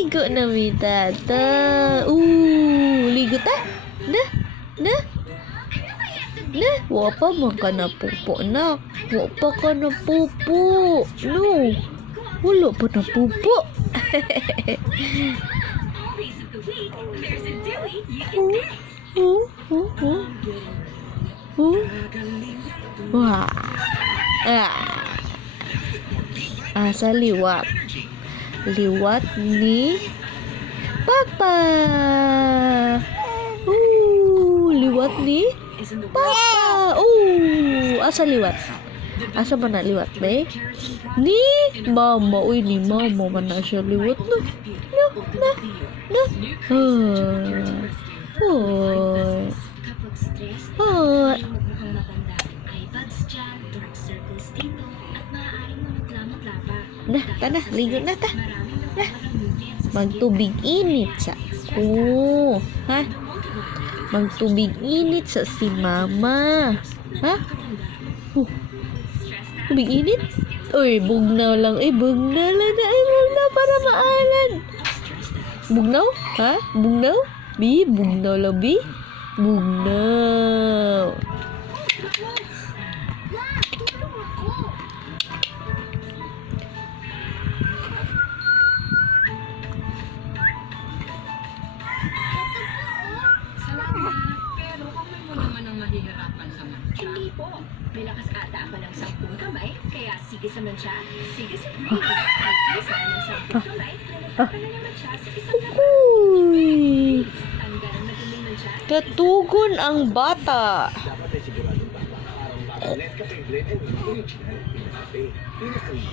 Ligo na mi tata. Ligo ta? Na? Wa pa man ka na pupo na. Wa pa ka na pupo. No. Wala pa na pupo. Wah. Asa liwat. Liwat ni Papa. Liwat ni Papa. Asa liwat? Asa mana liwat, be? Ni Mama. Ni Mama mana siya liwat na. Tanah, ligo na ta. Magtubig init sa ha? Magtubig init sa si Mama. Ha? Tubig init? Uy, bugnaw lang. Bugnaw lang na. Bugnaw para maalan. Bugnaw? Ha? Bugnaw? Bi? Bugnaw lang, Bi? Bugnaw. Hindi po. May lakas ata ako ng 10 kamay, kaya sige sa mancha, sige sa breathing. At isa ng 10 kamay, nalagpakan na naman siya sa isang Uy! tanggal ang maduming mancha. Katugon ang bata. Dapat ay siguradong tama ang araw-araw. Net Cafe Blend and Original. Cafe. Pinakang